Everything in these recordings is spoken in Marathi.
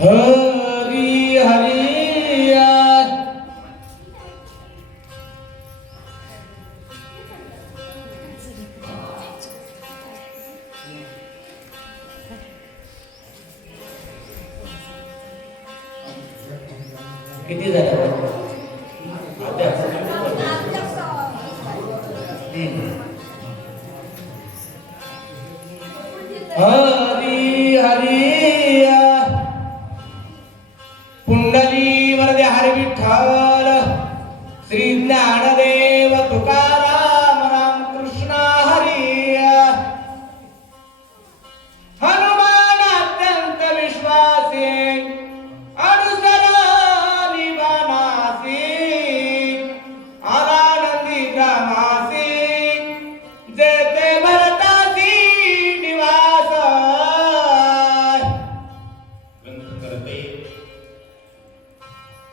हरी हरी किती झालं हरी हरी पुंडली वरदे हरी विठ्ठल श्री ज्ञानदेव तुकाराम राम कृष्ण हरी हनुमान अत्यंत विश्वासी अनुसरानी बाणासी आनंदी ग्रामासी जेते भरतासी निवास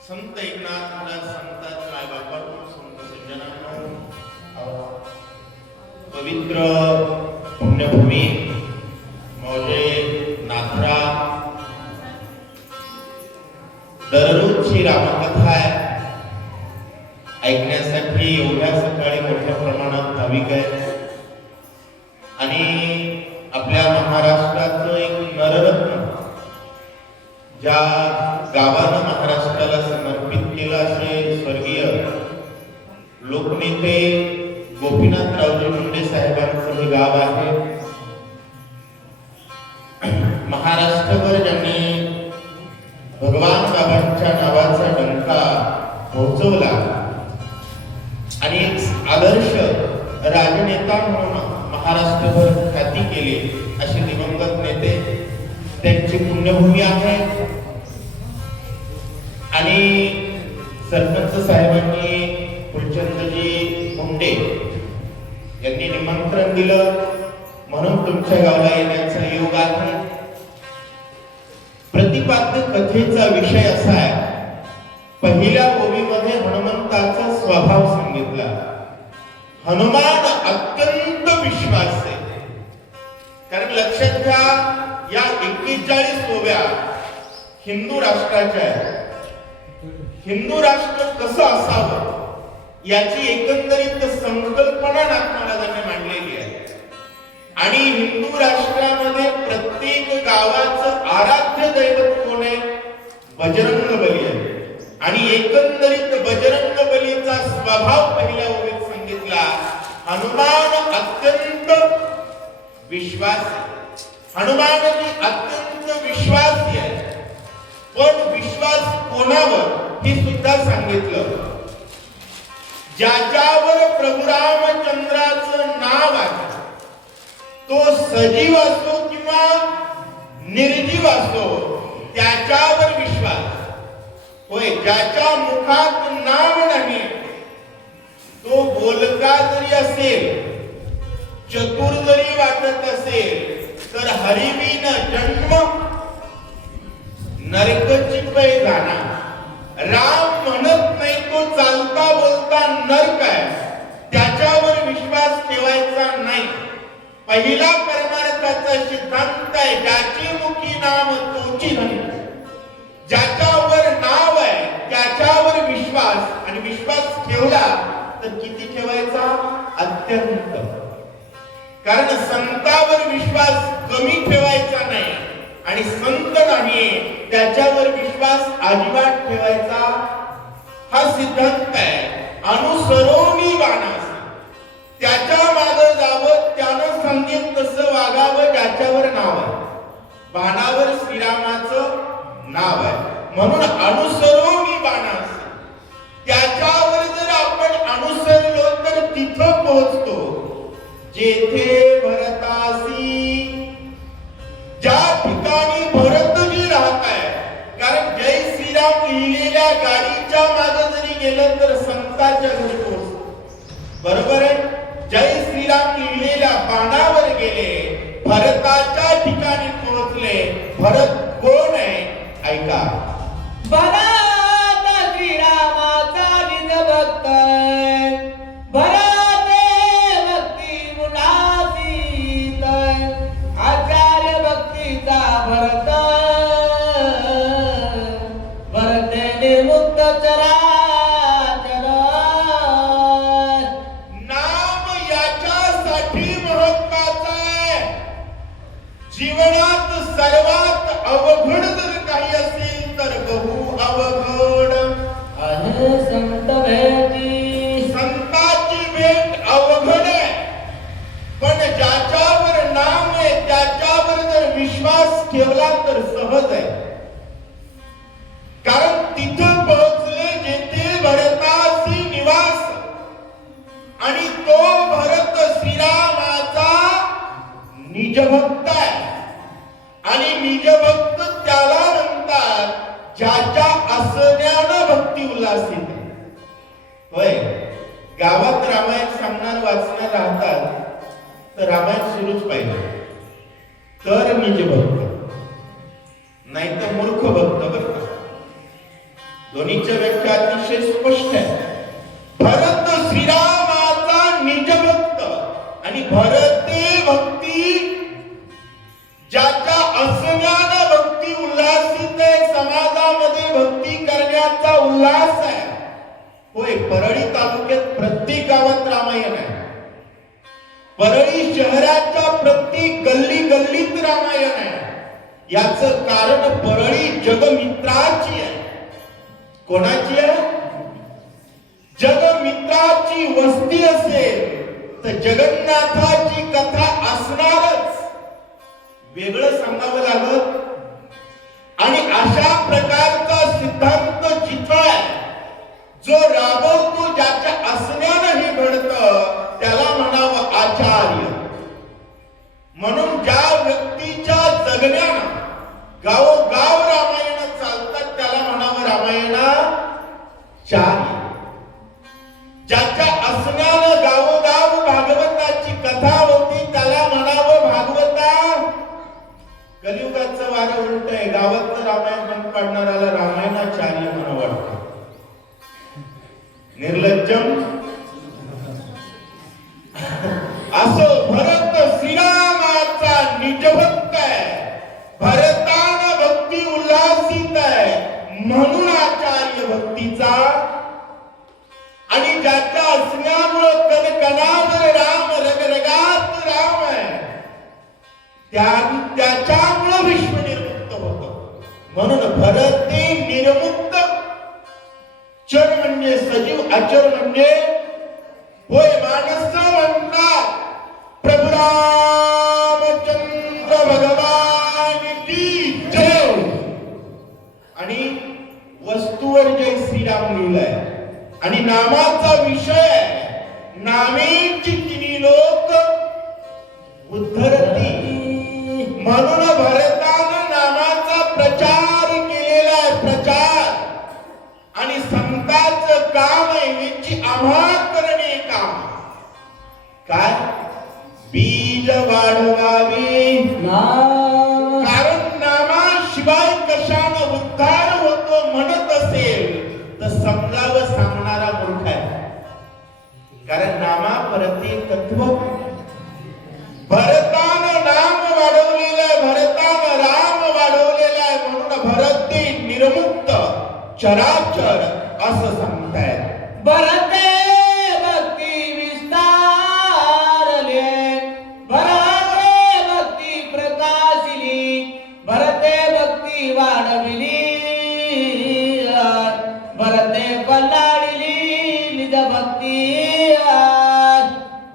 संत एकनाथ महाराज संतात मायबापांकडून संत सज्जनांकडून पवित्र पुण्यभूमी मौजे नाथरा दररोजची रामकथा आहे ऐकण्यासाठी एवढ्या सकाळी मोठ्या प्रमाणात भाविक आहेत आणि आपल्या महाराष्ट्राचं एक नररत्न ज्या गावानं महाराष्ट्राला समर्पित केलं असे स्वर्गीय लोकनेते गोपीनाथरावजी मुंडे साहेबांचं हे गाव आहे. महाराष्ट्रभर ज्यांनी भगवान बाबांच्या नावाचा डंका पोहोचवला आणि एक आदर्श राजनेता म्हणून महाराष्ट्रभर ख्याती केली असे दिवंगत नेते त्यांची पुण्यभूमी आहे. आणि सरपंच साहेबांनी फुलचंदजी मुंडे यांनी निमंत्रण दिलं म्हणून तुमच्या गावाला येण्याचा योग आहे. प्रतिपाद्य कथेचा विषय असा आहे, पहिल्या ओवीमध्ये हनुमंताचा स्वभाव सांगितला. हनुमान अत्यंत विश्वास आहे. कारण लक्षात घ्या, या 41 ओव्या हिंदू राष्ट्राच्या आहेत. हिंदू राष्ट्र कसं असावं याची एकंदरीत संकल्पना नाथ महाराजांनी मांडलेली आहे. आणि हिंदू राष्ट्रामध्ये प्रत्येक गावाचं आराध्य दैवत कोण आहे? बजरंग बली आहे. आणि एकंदरीत बजरंग बलीचा स्वभाव पहिल्या ओळीत सांगितला. हनुमान अत्यंत विश्वास, हनुमानजी अत्यंत विश्वासी आहे. पण विश्वास कोणावर हे सुद्धा सांगितलं. ज्याच्यावर प्रभू रामचंद्राचं नाव आहे तो सजीव असो किंवा निर्जीव असो त्याच्यावर विश्वास होय. ज्याच्या मुखात नाव नाही तो बोलका जरी असेल, चतुर जरी वाटत असेल तर हरिविन जन्म नरकची पै जाणार. राम म्हणत नाही तो चालता बोलता नरक आहे, त्याच्यावर विश्वास ठेवायचा नाही. पहिला परमार्थाचा सिद्धांत आहे, ज्याची मुखी नाम तोची नाही. ज्याच्यावर नाव आहे त्याच्यावर विश्वास, आणि विश्वास ठेवला तर किती ठेवायचा? अत्यंत. कारण संतावर विश्वास कमी ठेवायचा नाही आणि संत नाही त्याच्यावर विश्वास अजिबात ठेवायचा. हा सिद्धांत आहे. अनुसरोनी बाणास, त्याच्या मागे जावं, त्यानं सांगेल तसं वागावं, ज्याच्यावर नाव आहे. बाणावर श्रीरामाचं नाव आहे म्हणून अनुसरोनी बाणास. त्याच्यावर जर आपण अनुसरलो तर तिथं पोहोचतो जेथे भरतासी, ज्या ठिकाणी भरतजी राहत आहे. कारण जय श्रीराम लिहिलेल्या गाडीच्या मागे जरी गेलं तर संतांच्या घरी पोहोचतो. बरोबर आहे. जय श्रीराम लिहिलेल्या बाणावर गेले, भरताच्या ठिकाणी पोहोचले. भरत कोण आहे? ऐका. भरत तिथं पोहोचले जेथे भरतासी निवास. आणि तो भरत श्रीरामाचा निजभक्त आहे. आणि निजभक्त त्याला म्हणतात ज्याच्या असण्यानं भक्ती उल्हासित आहे. होय, गावात रामायण सांगणार वाचणार राहतात तर रामायण सुरूच पाहिजे, तर निजभक्त, नाही तर मूर्ख भक्त. बरं का, दोन्हीच्या व्याख्या अतिशय स्पष्ट आहे. भरत श्रीरामाचा निजभक्त आणि भरते भक्ती ज्याच्या असण्यानं भक्ती उल्हासित आहे, समाजामध्ये भक्ती करण्याचा उल्हास आहे. होय, परळी तालुक्यात प्रत्येक गावात रामायण आहे. परळी शहराच्या प्रत्येक गल्ली गल्लीत रामायण आहे. याचं कारण परळी जगमित्राची आहे. कोणाची आहे? जगमित्राची वस्ती असेल तर जगन्नाथाची कथा असणारच, वेगळं सांगावं लागत. आणि अशा प्रकारचा सिद्धांत जिथं आहे, जो राबवतो, ज्याच्या असण्यानं हे घडतं, त्याला म्हणावं आचार्य. म्हणून ज्या व्यक्तीच्या जगण्यानं गावोगाव रामायण चालतात त्याला म्हणावं रामायणाचार्य. ज्याच्या असण्यानं गावोगाव भागवताची कथा होती त्याला म्हणावं भागवता. कलियुगाचं वारं उलट आहे, गावातलं रामायण बंद पाडणाऱ्याला रामायणाचार्य म्हणा वाटतं. निर्लज्जम. असो, भरत श्रीरामाचा निजभक्त आहे, भरतानं भक्ती उल्हासित आहे म्हणून आचार्य भक्तीचा. आणि ज्याच्या असण्यामुळं कणकणावर राम, रगरगात राम आहे, त्याच्यामुळं विश्व निर्मुक्त होतं. म्हणून भरत ते निर्मुक्त. चर म्हणजे सजीव, अचर म्हणजे होय माणस म्हणतात. प्रभू रामचंद्र भगवान की जय. आणि वस्तूवर जय श्रीराम लिहिलाय. आणि नामाचा विषय, नामेची तिन्ही लोक उद्धरती. म्हणून भरतानं नामाचा प्रचार केलेला आहे, प्रचार. आणि संतांचं काम आहे याची आम्हा करणे काम. काय? बीज वाढवावे. कारण नामाशिवाय कशानं उद्धार होतो म्हणत असेल तर समजावं सांगणारा मूर्ख आहे. कारण नामा परती तत्व. भरतानं नाम वाढवलेलं आहे, भरतानं राम वाढवलेला आहे. म्हणून भरत ते निर्मुक्त चराचर असं सांगतायत. भरते भक्ती विस्तारले, भरते भक्ती प्रकाशिली, भरते भक्ती वाढविली, भरते पल्लाडिली निज भक्ती.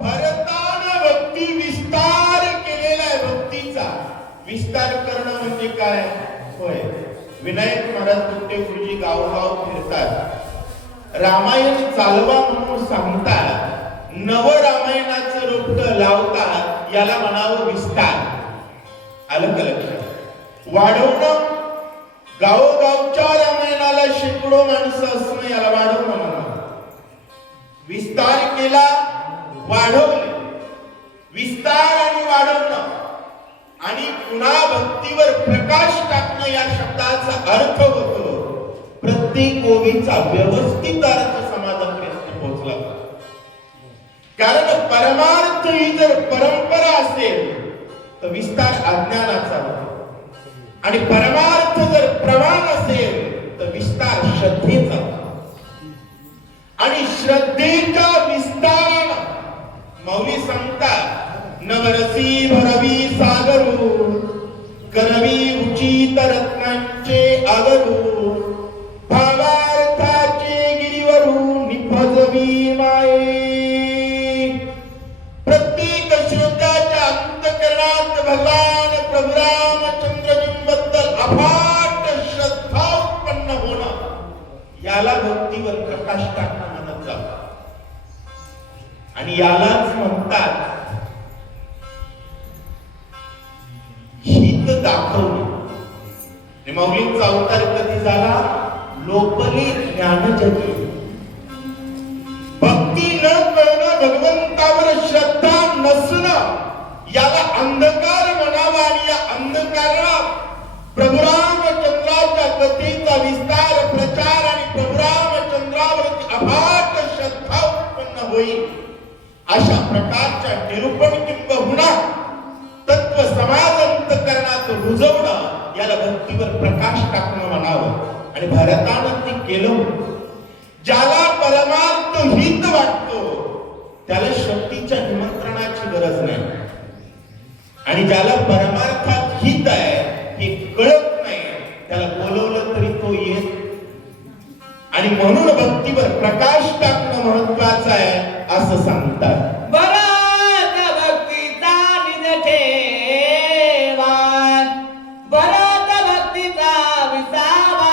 भरतानं भक्ती विस्तार केलेला आहे. भक्तीचा विस्तार करणं म्हणजे काय? होय, विनायक महाराज कुठे गुरुजी गावोगाव फिरतात, रामायण चालवा म्हणून सांगतात, नव रामायणाचं रोपटं लावतात. याला म्हणावं विस्तार. आलं का लक्षात? वाढवणं. गावोगावच्या रामायणाला शेकडो माणसं असणं याला वाढवणं म्हणावं. विस्तार केला, वाढवले. विस्तार आणि वाढवणं आणि पुन्हा भक्तीवर प्रकाश टाकणं या शब्दाचा अर्थ होतो प्रत्येक ओवीचा व्यवस्थित अर्थ समाजापर्यंत पोहोचला. कारण परमार्थ ही जर परंपरा असेल तर विस्तार अज्ञानाचा होतो. आणि परमार्थ जर प्रमाण असेल तर विस्तार श्रद्धेचा होतो. आणि श्रद्धेच्या विस्तारानं मौली सांगतात, नवरसी भरवी सागरू, करवी उचित रत्नांचे आगरू, भावार्थाचे गिरीवरू निपजवी माये. प्रत्येक श्रोत्याच्या अंतःकरणात भगवान प्रभू रामचंद्रजींबद्दल अफाट श्रद्धा याला भक्तीवर प्रकाश टाकणं म्हणत जातो. आणि यालाच म्हणतात हित दाखवणे. माऊलींचा अवतार कधी झाला? लोपली ज्ञानजगी. भक्ती न करणं, भगवंतावर श्रद्धा नसणं, याला अंधकार म्हणावा. आणि या अंधकाराला प्रभू रामचंद्राच्या कथेचा विस्तार, प्रचार आणि प्रभू रामचंद्रावरची अफाट श्रद्धा उत्पन्न होईल. अशा प्रकारच्या निरूपण किंबहुना तत्व समाज अंतःकरणात रुजवणं, याला भक्तीवर प्रकाश टाकणं म्हणावं. आणि भारतानं ते केलं. ज्याला परमार्थ हित वाटतो त्याला शक्तीच्या निमंत्रणाची गरज नाही. आणि ज्याला परमार्थात हित आहे हे कळत नाही, त्याला बोलवलं तरी तो येत. आणि म्हणून भक्तीवर प्रकाश टाकणं महत्वाचं आहे असं सांगतात. भरत भक्तीचा निज ठेवा, भरत भक्तीचा विसावा,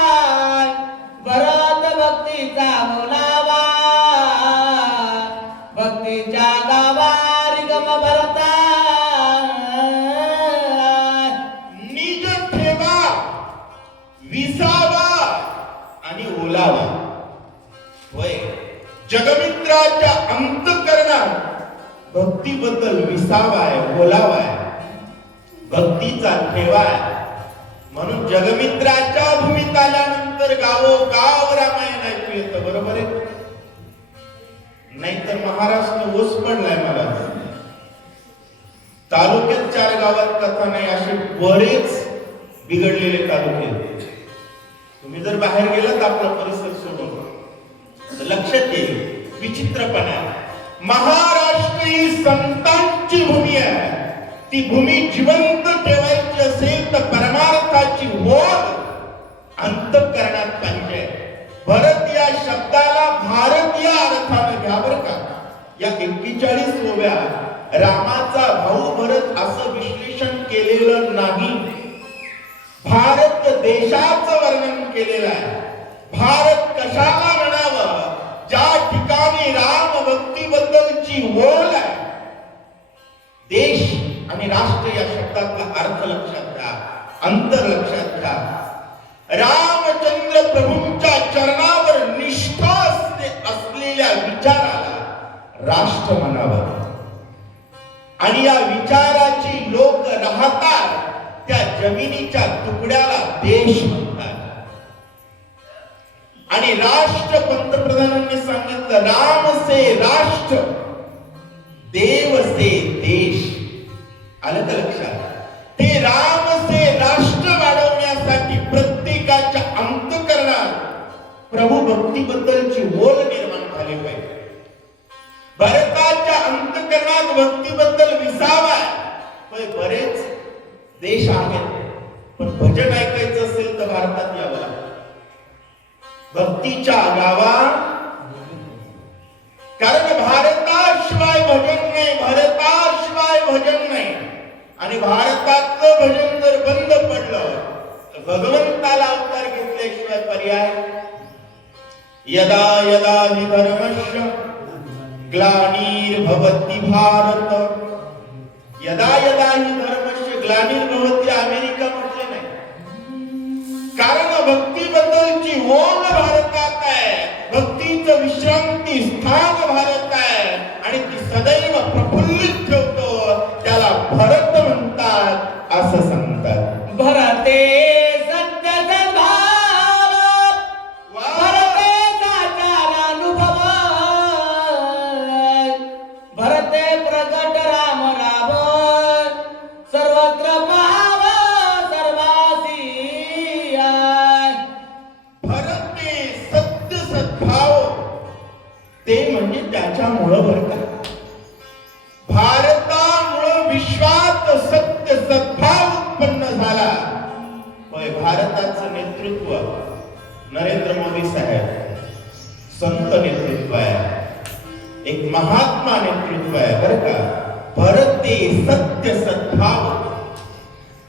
भरत भक्तीचा बोलावा, भक्तीच्या गावा रिगम भरता. निज ठेवा, विसावा आणि ओलावा. होय, जगमित्राच्या अंतःकरणात भक्तीबद्दल विसावा आहे, ओलावा आहे, भक्तीचा ठेवा आहे. म्हणून जगमित्राच्या भूमीत आल्यानंतर गावोगाव रामायण ऐकू येतं. बरोबर आहे? नाहीतर महाराष्ट्र ओस पडलाय. मला तालुक्यात 4 गावात कथा नाही, असे बरेच बिघडलेले तालुके. तुम्ही जर बाहेर गेलात आपला परिसर सोडून तर लक्षात येईल विचित्रपणा. महाराष्ट्र ही संतांची भूमी आहे. ती भूमी जिवंत ठेवायची असेल तर परमार्थाची ओढ अंतःकरणात पाहिजे. भरत या शब्दाला भारत या अर्थाने घ्या बरं का. या 41 ओव्या रामाचा भाऊ भरत असं विश्लेषण केलेलं नाही. भारत देशाचं वर्णन केलेलं आहे. भारत कशाला म्हणावं? ज्या ठिकाणी राम भक्तीबद्दलची ओढ आहे. देश आणि राष्ट्र या शब्दाचा अर्थ लक्षात घ्या, अंतर लक्षात घ्या. रामचंद्र प्रभूंच्या चरणावर निष्ठा असलेल्या विचाराला राष्ट्र म्हणावं. आणि या विचाराची लोक राहतात त्या जमिनीच्या तुकड्याला देश म्हणतात. आणि राष्ट्र, पंतप्रधानांनी सांगितलं, राम से राष्ट्र, देव से देश. आलं का लक्षात? ते राम से राष्ट्र वाढवण्यासाठी प्रत्येकाच्या अंतःकरणात प्रभू भक्तीबद्दलची ओढ निर्माण झाली पाहिजे. भारताच्या अंतःकरणात भक्तीबद्दल विसावा आहे. बरेच देश आहेत, पण भजन ऐकायचं असेल तर भारतात यावं लागतं. भक्तीच्या गावा, कारण भारताशिवाय भजन नाही, भारताशिवाय भजन नाही. आणि भारतातलं भजन जर बंद पडलं तर भगवंताला अवतार घेतल्याशिवाय पर्याय. यदा यदा हि धर्मस्य ग्लानिर्भवति भारत. यदा यदा हि धर्मस्य ग्लानिर्भवति अमेरिका म्हटलं नाही. कारण भक्तीबद्दलची ओढ भारतात आहे. भक्तीचं विश्रांती स्थान भारत आहे. आणि ती सदैव प्रफुल्लित ठेवतो. त्याला भरत म्हणतात असं सांगतात. भरते सत्य सद्भाव, भरते साचारानुभव, भरते प्रगट राम राम, सर्वत्र पाव सर्वासी. भरते सत्य सद्भाव, ते म्हणजे त्याच्यामुळं बरं का. भारतामुळं विश्वात सत्य सद्भाव उत्पन्न झाला. भारताचं नेतृत्व नरेंद्र मोदी साहेब संत नेतृत्व आहे, एक महात्मा नेतृत्व आहे बरं का. भरते सत्य सद्भाव,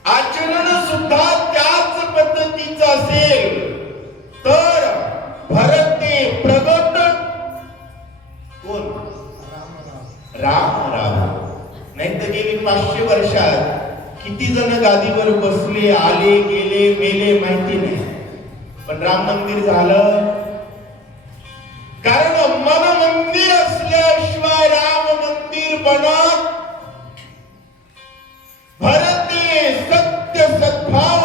आचरण सुद्धा त्याच पद्धतीचं असेल तर भरत लक्षात किती जण गादीवर बसले, आले गेले, मेले माहिती नाही, पण राम मंदिर झालं. कारण मन मंदिर असल्याशिवाय राम मंदिर बनत. भरते सत्य सद्भाव,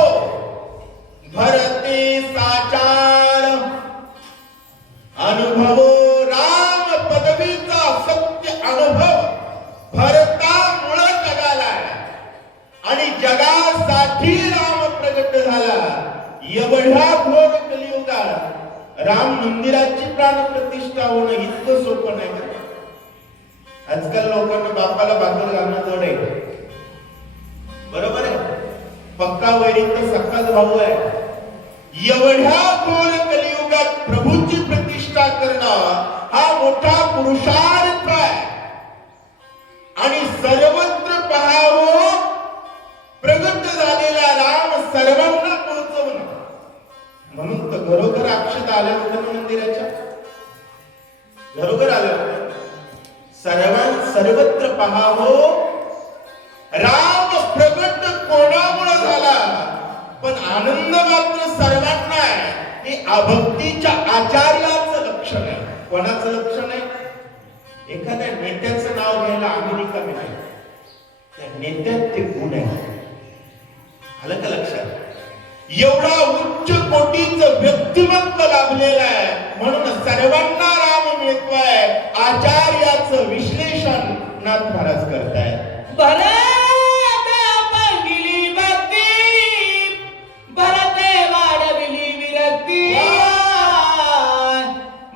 भरते साचार, अनुभवो राम पदवीचा सत्य अनुभव भरतामुळे जगाला आणि जगासाठी राम प्रगट झाला. एवढ्या घोर कलियुगात राम मंदिराची प्राण प्रतिष्ठा होणं इतकं सोपं नाही. आजकाल लोकांना बापाला भाकर घालणं जड आहे, बरोबर आहे. पक्का वैरी तर सखाच भाऊ आहे. एवढ्या घोर कलियुगात प्रभूची प्रतिष्ठा करणं हा मोठा पुरुषार्थ आहे. आणि सर्वत्र पहावं प्रगट झालेला राम सर्वांना पोहोचवणं. म्हणून तर घरोघर अक्षता आल्या होत्या मंदिराच्या, घरोघर आल्या होत्या. सर्वत्र पहावं राम प्रगट कोणामुळे झाला, पण आनंद मात्र सर्वांना आहे. हे अभक्तीच्या आचार्याचं लक्षण आहे. कोणाचं लक्षण आहे? एखाद्या नेत्याचं नाव घ्यायला अमेरिका नाही, त्या नेत्यात ते गुण आहे. आलं का लक्षात? एवढा उच्च कोटीचं व्यक्तिमत्व लाभलेलं आहे, म्हणून सर्वांना राम मिळतोय. आचार्याचं विश्लेषण नाथ महाराज करतायत. भरते अपंगिली भक्ती, भरते वाढविली विरक्ती,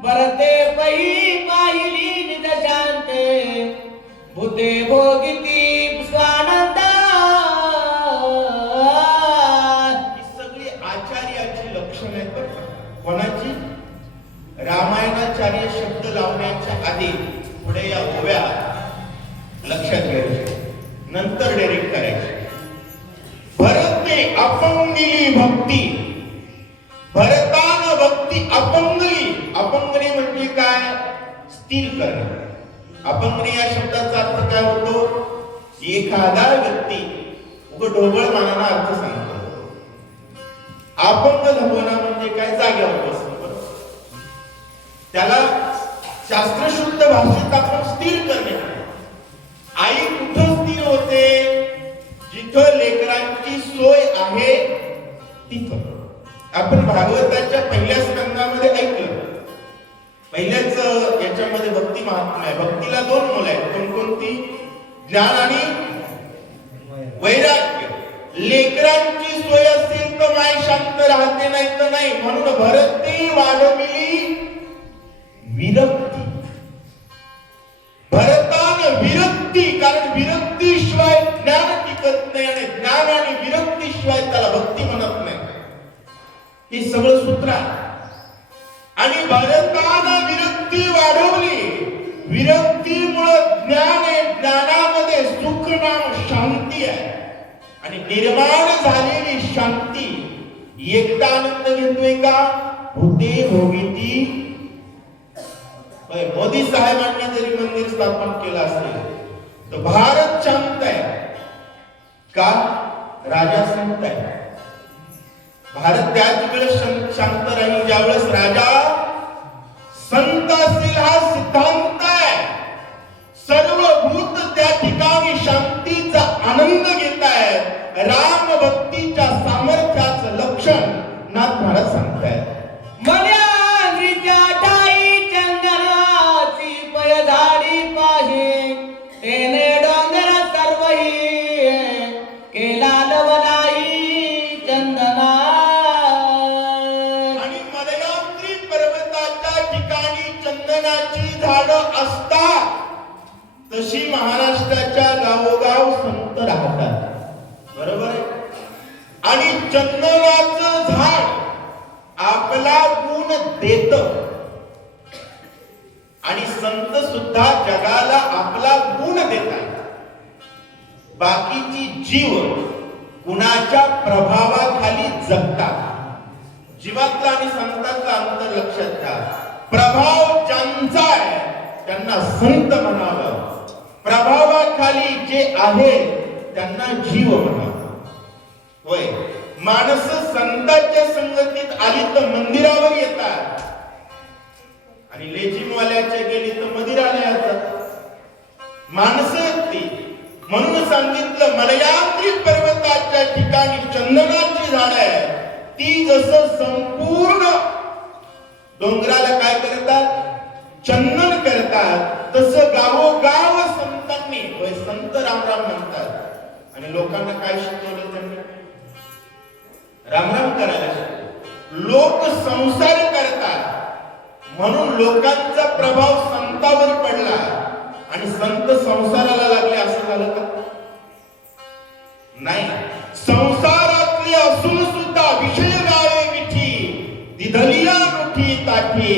भरते पही पाहिली निज शांते, भूते भोगिती स्वानंद. ही सगळी आचार्याची लक्षण आहेत बरं का. कोणाची? रामायणाचार्य शब्द लावण्याच्या आधी पुढे या ओव्या लक्षात घ्यायचे, नंतर डायरेक्ट करायचे. भरते अपंगिली भक्ती, भरतान भक्ती अपंगली. अपंगली म्हणजे काय? स्थिर करणे. अपंगली या शब्दाचा अर्थ काय होतो? एखादा व्यक्ती ढोबळ मानाना अर्थ सांगतो. अपंग धवना म्हणजे काय? जाग्यावर बसणं. त्याला शास्त्रशुद्ध भाषेत आपण स्थिर करणे. आई कुठं स्थिर होते? जिथं लेकरांची सोय आहे तिथं. आपण भागवताच्या पहिल्या स्कंदामध्ये ऐकलं. पहिल्याच याच्यामध्ये भक्ती महात्मा आहे. भक्तीला दोन मुलं आहेत. कोणकोणती? ज्ञान आणि वैराग्य. लेकरांची सोय असेल तर माय शांत राहते, नाही तर नाही. म्हणून भरते वाढविली विरक्ती. भरतान विरक्ती, कारण विरक्तीशिवाय ज्ञान टिकत नाही आणि ज्ञान आणि विरक्तीशिवाय त्याला भक्ती म्हणत नाही. हे सगळं सूत्र आहे. आणि भरतान विरक्ती वाढवली. विरक्तीमुळे ज्ञान आहे. ज्ञानामध्ये सुख नाम शांती आहे. आणि निर्माण झालेली शांती एकटा आनंद घेतोय का? भूते भोगिती. मोदी साहेबांनी जरी मंदिर स्थापन केलं असेल तर भारत शांत आहे का? राजा संत आहे. भारत त्याच वेळेस शांत राहील ज्यावेळेस राजा संत असेल. हा सिद्धांत आहे. सर्व भूत त्या ठिकाणी शांतीचा आनंद घेत आहेत. राम भक्तीच्या सामर्थ्याचं लक्षण नाथ महाराज सांगतायत. मल्याद्रीच्या ठाई चंदनाची पयधाडी पाहे, तेने डोंगर सर्वही केला लवलाई चंदना. आणि मलयाद्री पर्वताच्या ठिकाणी चंदनाची झाडं असतात, तशी महाराष्ट्राच्या गावोगाव संत राहतात. बरोबर आहे. आणि चंदनाचं झाड आपला गुण देत आणि संत सुद्धा जगाला आपला गुण देतात. बाकीची जीव कुणाच्या प्रभावाखाली जगतात. जीवातला आणि संतांचा अंतर लक्षात घ्या. प्रभाव ज्यांचा आहे त्यांना संत म्हणावं. प्रभावाखाली जे आहे त्यांना जीव म्हणावा. होय, माणसं संतांच्या संगतीत आली तर मंदिरावर येतात आणि लेझिमवाल्याच्या गेली तर मंदिराला येतात. माणसं ती म्हणून सांगितलं, मलयाद्री पर्वताच्या ठिकाणी चंदनाची झाड आहे, ती जसं संपूर्ण डोंगराला काय करतात, चंदन करतात, तसं गावोगाव संतांनी, होय संत रामराम म्हणतात. आणि लोकांना काय शिकवलं त्यांनी? रामराम करायला शिकवलं. लोक संसार करतात म्हणून लोकांचा प्रभाव संतावर पडला आणि संत संसाराला लागले, असं झालं का? नाही. संसारातले असून सुद्धा विषय गावे विठी दिधलिया मुठी ताठी,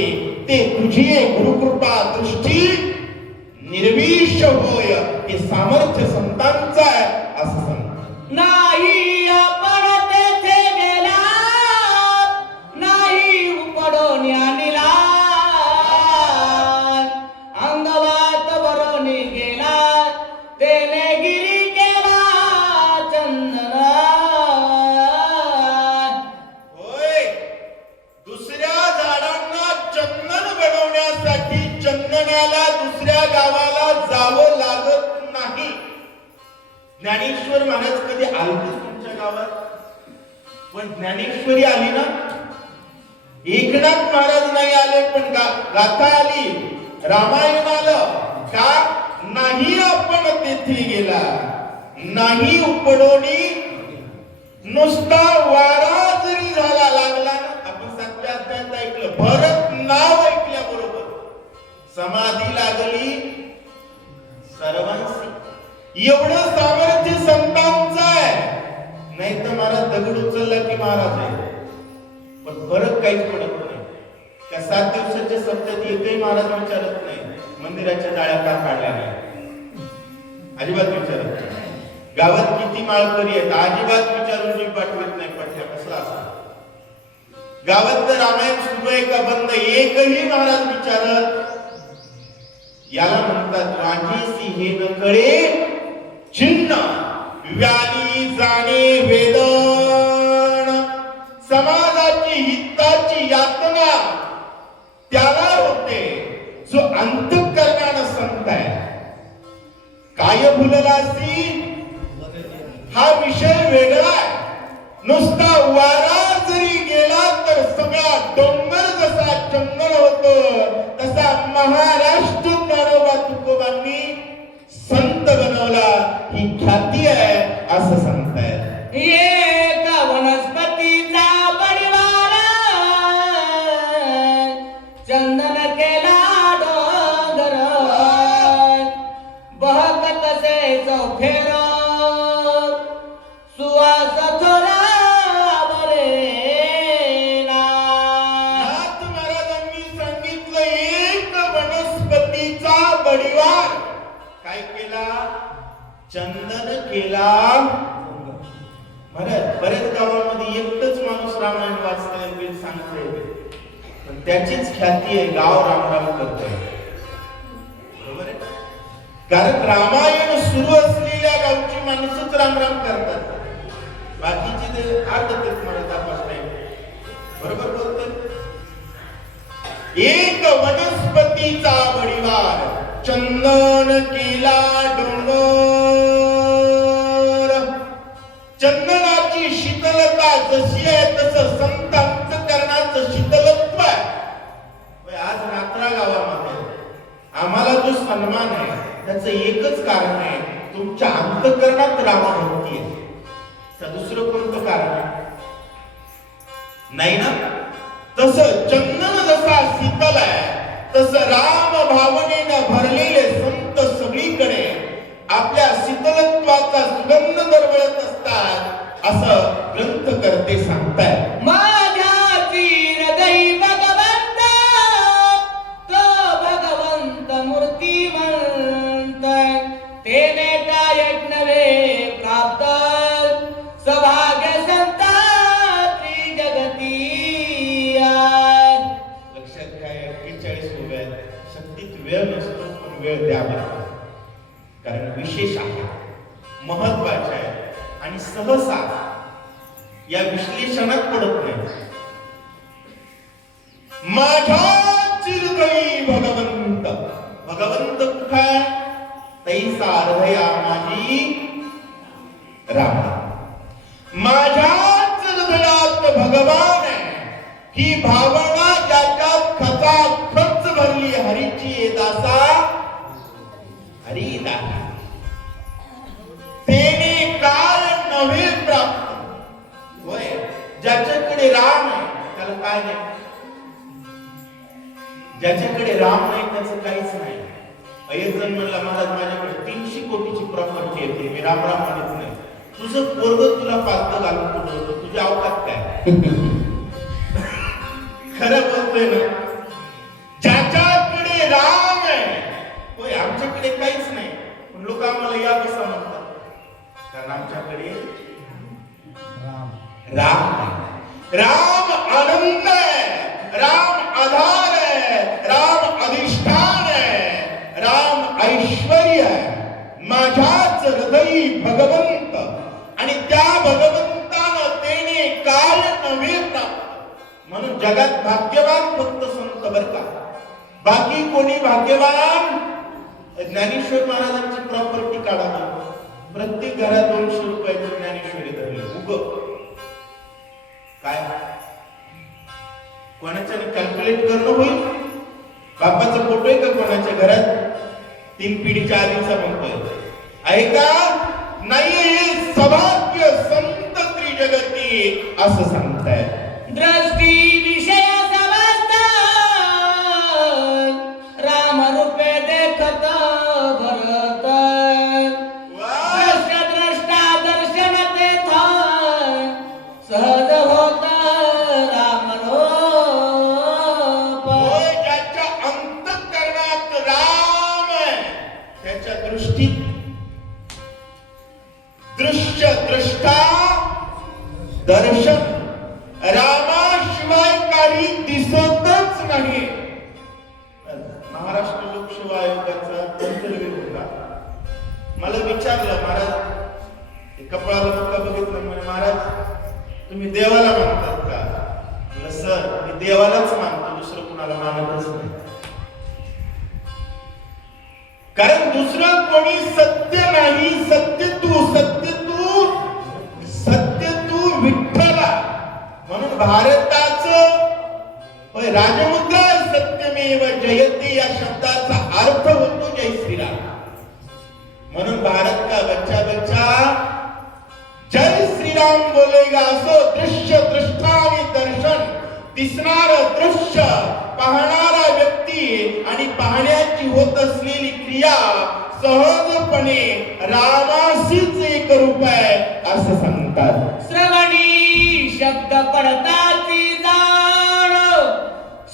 ते तुझी गुरुकृपा दृष्टी निर्विष होय, हे सामर्थ्य संतांचं आहे असं सांगतात. नाही आपण तेथे गेला, नाही उपडून आणला, अंगवात भरून गेला, तेने गिरी केला चंदन. होय, दुसऱ्या झाडांना चंदन बनवण्यासाठी चंदनाला दुसऱ्या गावाला जावं लागत नाही. ज्ञानेश्वर महाराज कधी आलते तुमच्या गावात? पण ज्ञानेश्वरी आली ना. एकनाथ महाराज नाही आले पण गाथा आली, रामायण आलं का? नाही आपण तेथे गेला, नाही उपडोनी, नुसता वारा जरी झाला लागला ना. आपण 7व्या अध्यायात ऐकलं, भरत नाव ऐकल्या बरोबर समाधी लागली सर्वांची. एवढं सामर्थ्य संतांचं आहे. नाही तर महाराज दगड उचलला की महाराज आहे, पण फरक काहीच पडत नाही. त्या 7 दिवसाच्या सप्त्यात एकही महाराज विचारत नाही मंदिराच्या जाळ्या का काढल्या नाही, अजिबात विचारत नाही. गावात किती माळकरी आहेत, अजिबात विचारून जीव पाठवत नाही. पठ्या कसला असं गावात रामायण सुरू आहे का बंद, एकही महाराज विचारत. याला म्हणतात माझी हे नकळे चिन्ह व्याली जाणे वेदन. समाजाची हिताची यातना त्याला होते जो अंतःकरणानं संत आहे. काय भुललासी हा विषय वेगळा आहे. नुसता वारा जरी गेला तर सगळा डोंगर जसा चंदन होतो, तसा महाराष्ट्र ज्ञानोबा तुकोबांनी संत बनवला. ही ख्याती आहे असं सांगतायत. एक वनस्पतीचा परिवार, चंदन केला डोंगर, बहकत से चौफेर, सुवास थोरा बरेना. नाथ महाराजांनी सांगितलं, एक वनस्पतीचा परिवार काय केला, चंदन केला. महाराज बरेच गावामध्ये एकटच माणूस रामायण वाचतोय सांगतोय, पण त्याचीच ख्याती आहे, गाव रामराम करतोय. बरोबर आहे? कारण रामायण सुरू असलेल्या गावची माणसंच रामराम करतात. बाकीचे ते आर्धतेच मला तपास नाही. बरोबर बोलतोय? एक वनस्पतीचा परिवार, चंदन केला डोंगर. चंदनाची शीतलता जशी आहे तसं संत अंतःकरणाचं शीतलत्व आहे. आज रात्रा गावामध्ये आम्हाला जो सन्मान आहे त्याचं एकच कारण आहे, तुमच्या अंतःकरणात रामभक्ती आहे. तर दुसरं कोणतं कारण आहे? नाही ना. तसं चंदन जसा शीतल आहे, तसं राम भावनेनं भरलेले संत सगळीकडे आपल्या शीतलत्वाचा सुगंध दरवळत असतात असं ग्रंथकर्ते सांगतायत. माझ्याची हृदय भगवंत, तो भगवंत मूर्तिमंत, तेने काय नवे प्राप्त, सौभाग्य संताची जगती. लक्षात घ्या, 41 उभ्या शक्तीत वेळ नसतो, पण वेळ द्यावा, कारण विशेष आहे. महत्वाच्या आहेत आणि सहसा या विश्लेषणात पडत नाही. माझ्या चिरदई भगवंत, भगवंत कुठे तैसा हृदया माझी राम. माझ्याच हृदयात भगवान आहे ही भावना ज्याच्यात खचाखच भरली. हरीची दासा हरी दासा तेने काल नव्हे प्राप्त. होय, ज्याच्याकडे राम आहे त्याला काय नाही, ज्याच्याकडे राम नाही त्याचं काहीच नाही. एक जण म्हणला महाराज माझ्याकडे 300 कोटीची प्रॉपर्टी येते, मी राम राम म्हणत नाही. तुझं पोरग तुला पालत घालून कुठं होतं, तुझ्या अवकात काय? खरं बोलतोय ना. ज्याच्याकडे राम आहे, होय आमच्याकडे काहीच नाही पण लोक आम्हाला या कसा म्हणतात, कारण आमच्याकडे राम आहे. राम आनंद आहे, राम आधार आहे, राम अधिष्ठान आहे, राम ऐश्वर्य आहे. माझ्याच हृदयी भगवंत आणि त्या भगवंतानं तेने काल नव्हे प्राप्त. म्हणून जगात भाग्यवान फक्त संत बर का, बाकी कोणी भाग्यवान. ज्ञानेश्वर महाराजांची प्रॉपर्टी काढा ना, प्रत्येक घरात 200 रुपयाची ज्ञानेश्वरी धरली. उग काय कोणाच्या कॅल्क्युलेट करणं होईल. बापाचा फोटो आहे का कोणाच्या घरात? 3 पिढीच्या आधीचा म्हणतोय आहे का? नाही. सौभाग्य संत त्रिजगती असं सांगताय. दृष्टी विषय समस्त राम रूपे देखत भरत. दृश्य द्रष्टा दर्शन तेथ सहज होत राम रूप. ज्याच्या अंतःकरणात राम आहे त्याच्या दृष्टीत दृश्य दृष्टा दर्शन रामाशिवाय काही दिसतच नाही. महाराष्ट्र लोकसेवा आयोगाचा इंटरव्ह्यू होता. मला विचारलं महाराज, कपाळाला मुक्का बघितलं म्हणे महाराज तुम्ही देवाला मानतात का? म्हटलं सर मी देवालाच मानतो, दुसरं कुणाला मानतच नाही. कारण दुसरं कोणी सत्य नाही. सत्य तू, सत्य तू, सत्य तू विठ्ठला. म्हणून भारताचं राजमुद्रा सत्यमेव जयते या शब्दाचा अर्थ होतो जय श्रीराम. म्हणून भारत का बच्चा बच्चा जय श्रीराम बोलेगा. असो दृश्य दृष्टा आणि दर्शन, दिसणार दृश्य, पाहणारा व्यक्ती आणि पाहण्याची होत असलेली क्रिया सहजपणे रामाशीच एक रूप आहे असं सांगतात. श्रवणी शब्द पडताची जाण,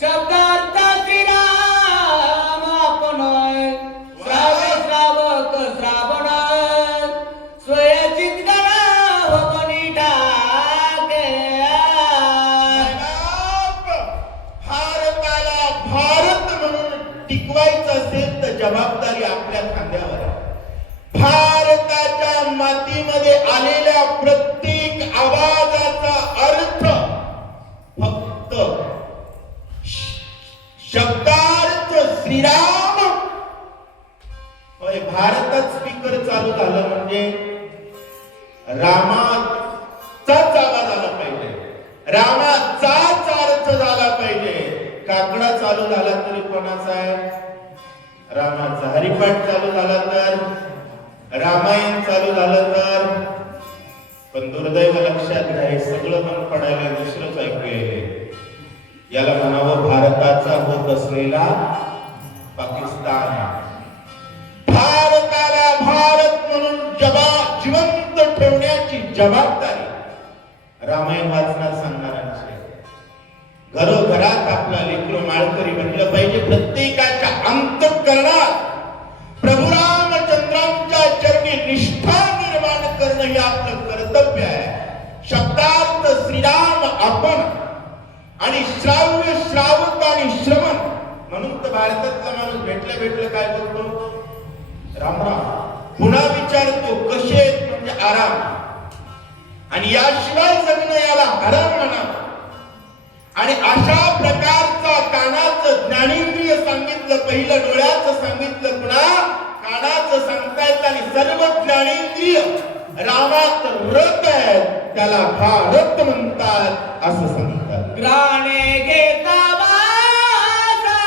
शब्दार्थाची राम आपण. श्रावक श्रावण स्वयचित होतनी ठाके. भारताला भारत म्हणून टिकवायचं असेल तर जबाबदारी आपल्या खांद्यावर आहे. भारताच्या मातीमध्ये आलेल्या प्रत्येक आवाजाचा अर्थ फक्त शब्दार्थ श्रीराम. भारतात स्पीकर चालू झालं म्हणजे रामाचाच आवाज आला पाहिजे, रामाचाच अर्थ झाला पाहिजे. काकडा चालू झाला तरी कोणाचा आहे? रामाचा. हरिपाठ चालू झाला तर, रामायण चालू झालं तर. पण दुर्दैव लक्षात घ्या, हे सगळं मन पडायला दुसरंच ऐकूया. याला म्हणावं भारताचा होत असलेला पाकिस्तान. भारताला भारत म्हणून जिवंत ठेवण्याची जबाबदारी रामायण वाचनार सांगणारांची. घरोघरात आपला लेकरू माळकरी बनलं पाहिजे. प्रत्येकाच्या अंतःकरणात प्रभू रामचंद्रांच्या चरणी निष्ठा निर्माण करणं हे आपलं कर्तव्य आहे. शब्दार्थ श्रीराम आपण आणि श्राव्य श्रावक आणि श्रवण. म्हणून तर भारतातला माणूस भेटलं काय बोलतो? राम राम. पुन्हा विचार विचारतो कसे म्हणजे आराम, आणि याशिवाय जगणं याला आराम म्हणा. आणि अशा प्रकारचा कानाचं ज्ञानेंद्रिय सांगितलं, पहिलं डोळ्याचं सांगितलं, पुन्हा कानाचं सांगतायत. आणि सर्व ज्ञानेंद्रिय रामात रत आहेत, त्याला भारत म्हणतात असं सांगतात. ग्राणे घेता वासा,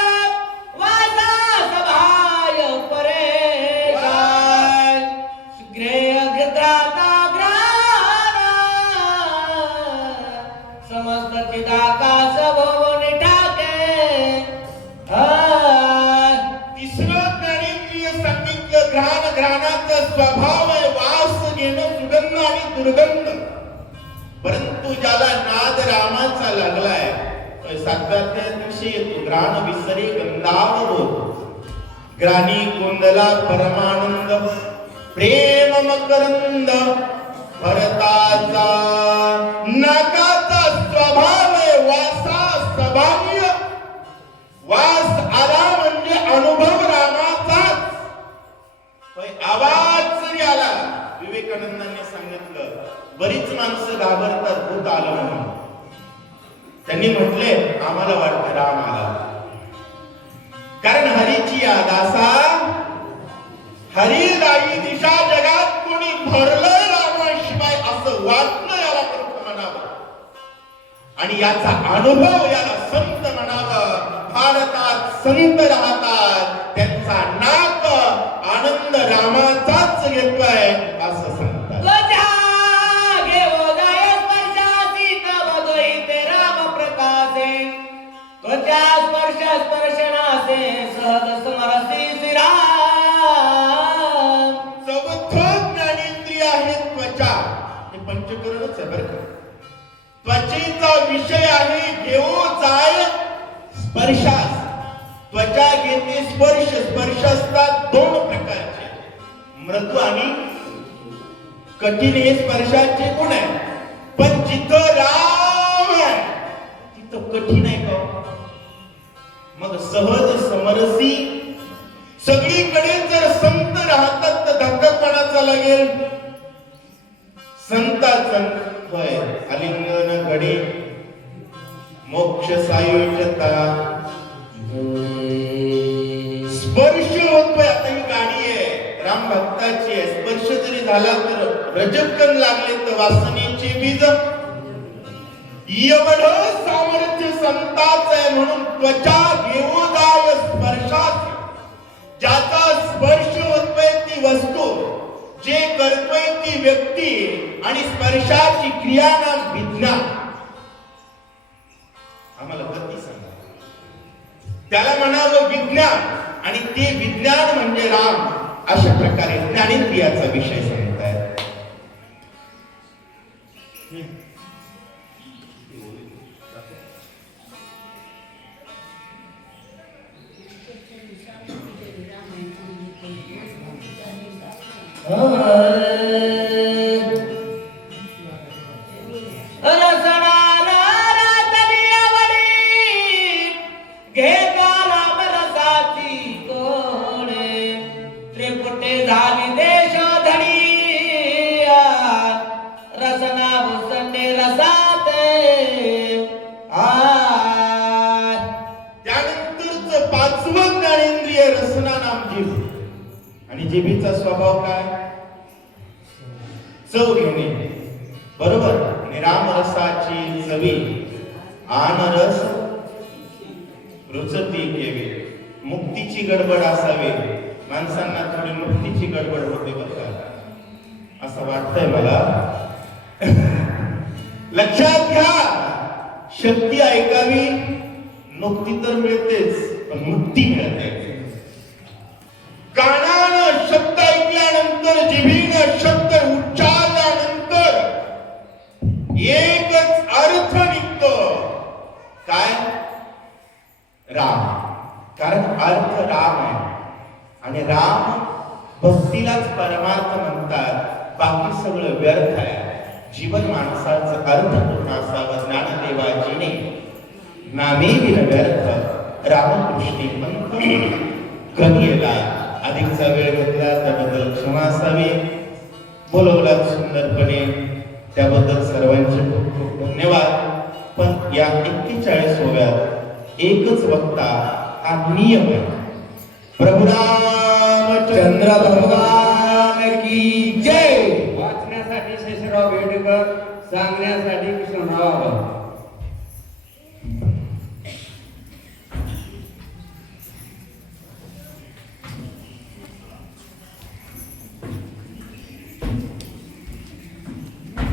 वासा सभाय परेशाय, ग्रेय ग्राता ग्राणा, समस्त चिदाकाश भवन ठाके. तिसरं ज्ञानेंद्रिय सांगितलं घ्राण. घ्राणाचा स्वभाव आहे वास घेणं, सुगंध आणि दुर्गंध. परंतु ज्याला नाद रामाचा लागलाय, सातव्या दिवशी येतो घ्राण विसरे गंधावरोध, ग्राणी गोंदला परमानंद, प्रेम मकरंद भरताचा. नाकाचा स्वभाव आहे वासा सभाव्य, वास आला म्हणजे अनुभव रामाचाच. आवाज जरी आला, विवेकानंदांनी सांगितलं बरीच माणसं घाबरतात भूत आलं म्हणून. त्यांनी म्हटले आम्हाला वाटतं राम आला, कारण हरीची दासा हरिदायी दिशा जगात कोणी भरलं रामाशिवाय असं वाटलं याला प्रभू म्हणावं. आणि याचा अनुभव याला संत म्हणावं. भारतात संत राहतात, त्यांचा नाक आनंद रामाचाच घेतोय असं सांगतात. त्वचा घेवोदय स्पर्शासी तव द्वैते राम प्रकाशे, त्वचा स्पर्श स्पर्शनासे सहज समरसी श्रीराम. चौथं ज्ञानेंद्रिय आहे त्वचा. हे पंचकरणच आहे बरं का. त्वचेचा विषय आहे घेऊ जाय स्पर्शास. त्वचा घेते स्पर्श. स्पर्श असतात दोन प्रकारचे, मृदू आणि कठीण. हे स्पर्शाचे गुण आहे. पण जिथं राम आहे तिथं कठीण आहे का? मग सहज समरसी. सगळीकडे जर संत राहतात तर धक्का कोणाचा लागेल? संताचा. होय, आलिंगन घडी मोक्ष सायुज्यता. स्पर्श होतोय. आता ही गाडी आहे राम भक्ताची आहे. स्पर्श जरी झाला तर रजकण लागले तर वासनेची बीज. एवढं सामर्थ्य संताचं आहे. म्हणून त्वचा घेऊ जाय स्पर्शात. ज्याचा स्पर्श होतोय ती वस्तू, जे करतोय ती व्यक्ती, आणि स्पर्शाची क्रिया नाम विज्ञान. आम्हाला गती सांगा, त्याला म्हणावं विज्ञान. आणि ते विज्ञान म्हणजे राम. अशा प्रकारे ज्ञानेंद्रियाचा विषय सांगताय. त्यानंतरच पाचवं ज्ञानेंद्रिय रसना नाम जीभ. आणि जिभेचा स्वभाव काय? चव घेणे, बरोबर. आणि रामरसाची चवी आन रस रुचती घेवे. मुक्तीची गडबड असावी. माणसांना थोडी मुक्तीची गडबड होते बरं का, असं वाटतंय मला. लक्षात घ्या, शक्ती ऐकावी, मुक्ती तर मिळतेच पण मुक्ती मिळते. कानानं शब्द ऐकल्यानंतर, जिभेनं शब्द उच्चारल्यानंतर एकच अर्थ निघतो. काय? राम. कारण अर्थ राम आहे. आणि राम भक्तीलाच परमार्थ म्हणतात. बाकी सगळं व्यर्थ आहे. जीवन माणसाचं अर्थपूर्ण असावं. ज्ञानदेवाजीने नामे विन व्यर्थ रामकृष्णी पंथ कवियला. अधिकचा वेळ घेतला त्याबद्दल क्षमा असावी. बोलवलात सुंदरपणे, त्याबद्दल सर्वांचे खूप खूप धन्यवाद. पण या 41 ओव्यात एकच वक्ता हा नियम आहे. प्रभू चंद्र भगवान की जय. वाचण्यासाठी शेषराव बेडेकर, सांगण्यासाठी कृष्णराव